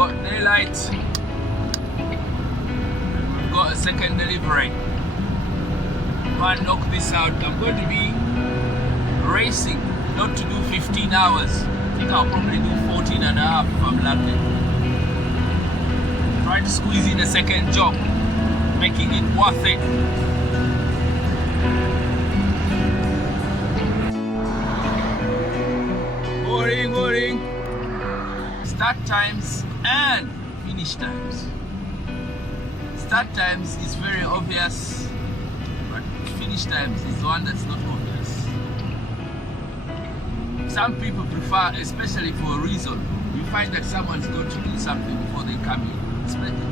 got daylight. We've got a second delivery. Can't knock this out. I'm going to be racing, not to do 15 hours. I think I'll probably do 14 and a half if I'm lucky. Trying to squeeze in a second job, making it worth it. Morning. Start times and finish times. Start times is very obvious, but finish times is the one that's not obvious. Some people prefer, especially for a reason, you find that someone's going to do something before they come in.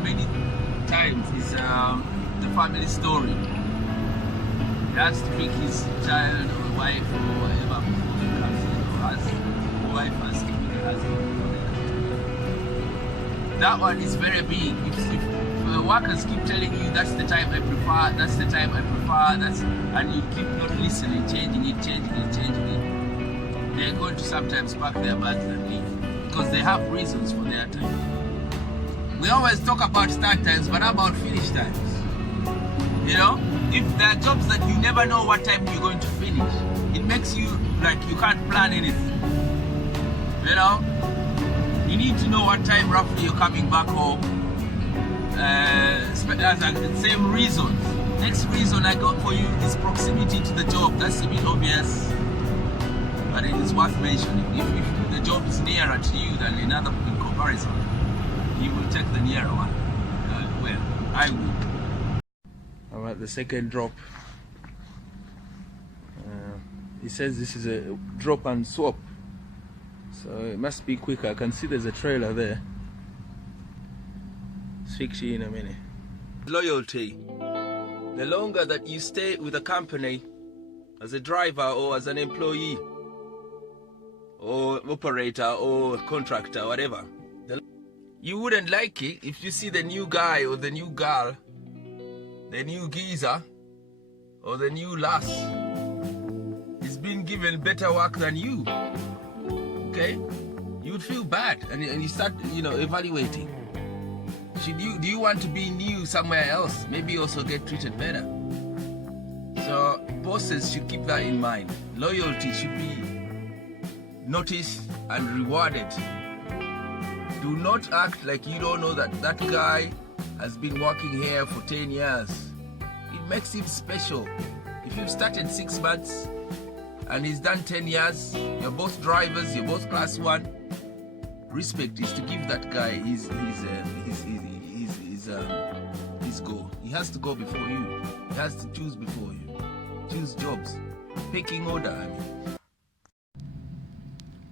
Many times is the family story. He has to pick his child or wife or whatever before he comes in, or the wife has to pick the husband before they come in. That one is very big. If workers keep telling you that's the time I prefer, and you keep not listening, changing it, they're going to sometimes pack their bags and leave because they have reasons for their time. We always talk about start times, but how about finish times? You know, if there are jobs that you never know what time you're going to finish, it makes you like you can't plan anything. You know, you need to know what time roughly you're coming back home. Same reasons. Next reason I got for you is proximity to the job. That's a bit obvious, but it is worth mentioning. If the job is nearer to you than another in comparison, you will take the nearer one. Well, I will. I'm at the second drop. He says this is a drop and swap, so it must be quicker. I can see there's a trailer there. Speak to you in a minute. Loyalty. The longer that you stay with a company as a driver or as an employee or operator or contractor, whatever, you wouldn't like it if you see the new guy or the new girl, the new geezer or the new lass is being given better work than you. Okay? You would feel bad and you start, evaluating. Do you want to be new somewhere else? Maybe also get treated better. So bosses should keep that in mind. Loyalty should be noticed and rewarded. Do not act like you don't know that that guy has been working here for 10 years. It makes him special. If you've started 6 months and he's done 10 years, you're both drivers, you're both class 1. Respect is to give that guy his go. He has to go before you. He has to choose before you. Choose jobs. Picking order, I mean.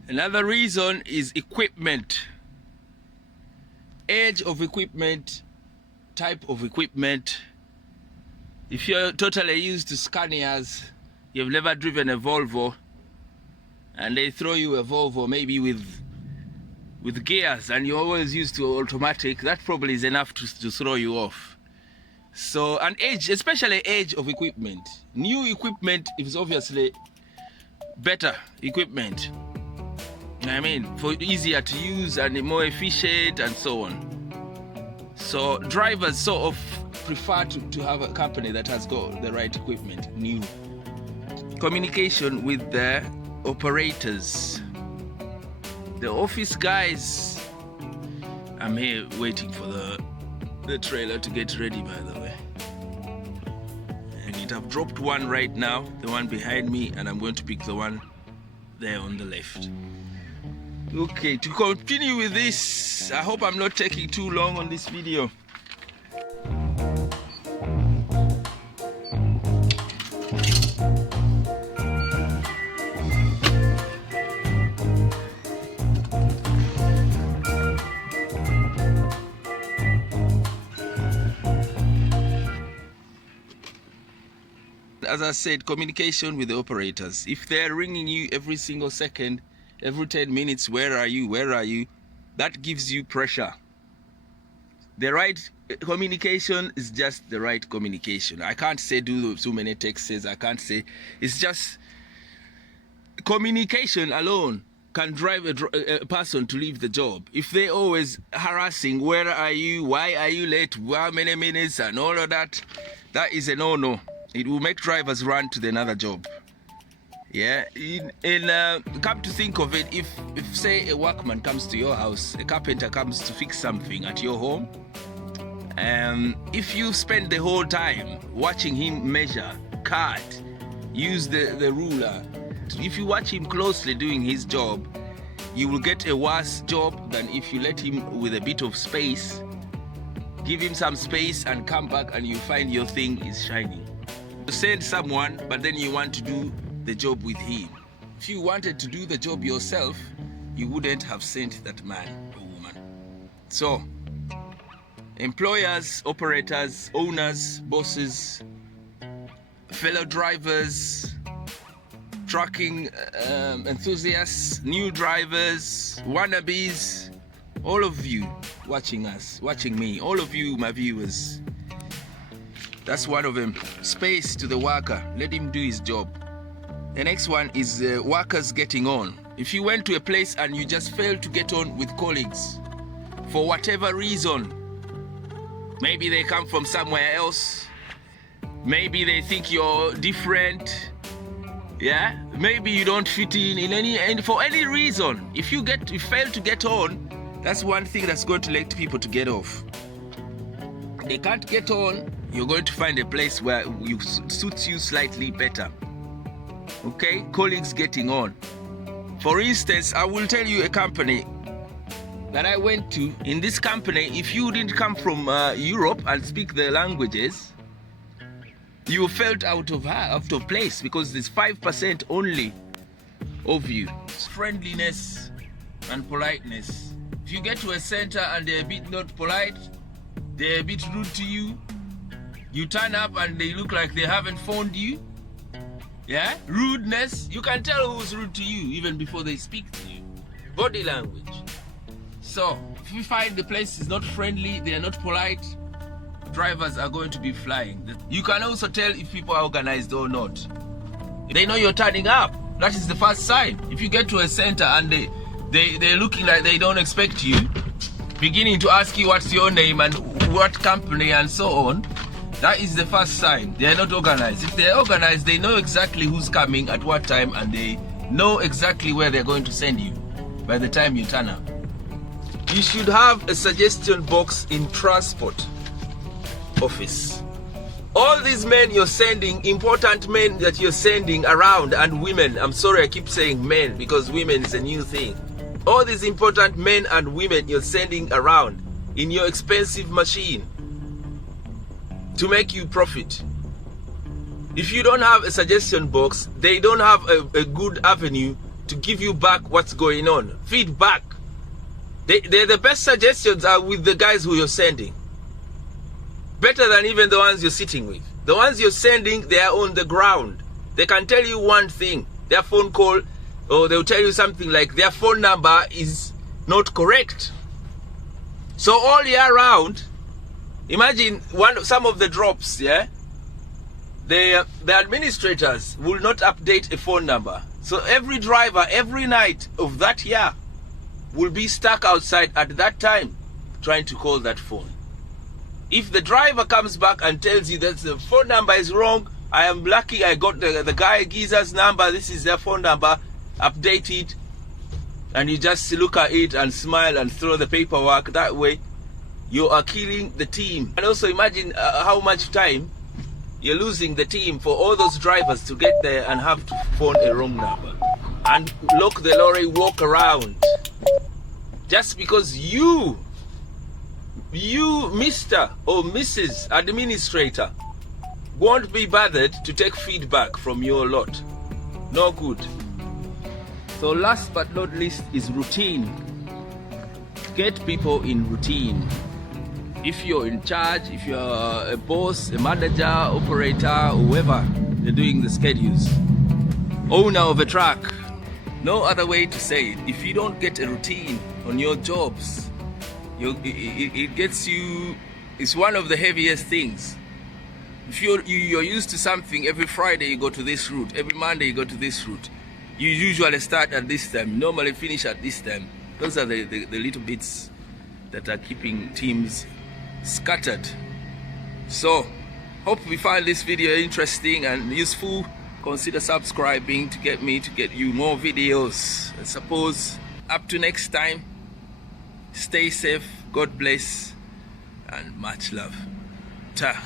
Another reason is equipment. Age of equipment, type of equipment. If you're totally used to Scanias, you've never driven a Volvo, and they throw you a Volvo maybe with gears, and you're always used to automatic, that probably is enough to throw you off. So, and age, especially age of equipment. New equipment is obviously better equipment. I mean, for easier to use and more efficient and so on. So drivers sort of prefer to have a company that has got the right equipment, new. Communication with the operators. The office guys, I'm here waiting for the trailer to get ready, by the way. And I've dropped one right now, the one behind me, and I'm going to pick the one there on the left. Okay, to continue with this, I hope I'm not taking too long on this video. As I said, communication with the operators. If they're ringing you every single second, every 10 minutes, where are you, that gives you pressure. The right communication is just the right communication. I can't say do too many texts, I can't say, it's just communication alone can drive a person to leave the job. If they always harassing, where are you, why are you late, how many minutes, and all of that, that is a no-no. It will make drivers run to another job. Yeah, come to think of it, if say a workman comes to your house, a carpenter comes to fix something at your home, if you spend the whole time watching him measure, cut, use the ruler, if you watch him closely doing his job, you will get a worse job than if you let him with a bit of space, give him some space and come back and you find your thing is shining. You send someone, but then you want to do the job with him. If you wanted to do the job yourself, you wouldn't have sent that man or woman. So, employers, operators, owners, bosses, fellow drivers, trucking enthusiasts, new drivers, wannabes, all of you watching us, watching me, all of you, my viewers. That's one of them. Space to the worker. Let him do his job. The next one is workers getting on. If you went to a place and you just failed to get on with colleagues, for whatever reason, maybe they come from somewhere else, maybe they think you're different, yeah, maybe you don't fit in for any reason, if you fail to get on, that's one thing that's going to let people to get off. They can't get on, you're going to find a place where you suits you slightly better. Okay, colleagues getting on. For instance, I will tell you a company that I went to. In this company, if you didn't come from Europe and speak the languages, you felt out of place, because there's 5% only of you. It's friendliness and politeness. If you get to a center and they're a bit not polite, they're a bit rude to you, you turn up and they look like they haven't phoned you. Yeah, rudeness. You can tell who's rude to you even before they speak to you. Body language. So, if you find the place is not friendly, they are not polite, drivers are going to be flying. You can also tell if people are organized or not. They know you're turning up. That is the first sign. If you get to a center and they're looking like they don't expect you, beginning to ask you what's your name and what company and so on, that is the first sign. They are not organized. If they're organized, they know exactly who's coming at what time, and they know exactly where they're going to send you by the time you turn up. You should have a suggestion box in transport office. All these men you're sending, important men that you're sending around, and women, I'm sorry I keep saying men because women is a new thing. All these important men and women you're sending around in your expensive machine to make you profit. If you don't have a suggestion box, they don't have a good avenue to give you back what's going on. Feedback. They're the best suggestions are with the guys who you're sending. Better than even the ones you're sitting with. The ones you're sending, they are on the ground. They can tell you one thing, their phone call, or they'll tell you something like their phone number is not correct. So all year round, imagine some of the drops, yeah? The administrators will not update a phone number. So every driver, every night of that year, will be stuck outside at that time trying to call that phone. If the driver comes back and tells you that the phone number is wrong, I am lucky I got the guy Giza's number, this is their phone number, update it, and you just look at it and smile and throw the paperwork, that way you are killing the team. And also imagine how much time you're losing the team for all those drivers to get there and have to phone a wrong number and lock the lorry, walk around, just because you Mr. or Mrs. Administrator won't be bothered to take feedback from your lot. No good. So last but not least is routine. Get people in routine. If you're in charge, if you're a boss, a manager, operator, whoever, you're doing the schedules, owner of a truck, no other way to say it. If you don't get a routine on your jobs, it gets you, it's one of the heaviest things. If you're used to something, every Friday you go to this route, every Monday you go to this route, You usually start at this time, normally finish at this time. Those are the little bits that are keeping teams scattered. So, hope we find this video interesting and useful. Consider subscribing to get you more videos. I suppose up to next time, stay safe, God bless, and much love. Ta.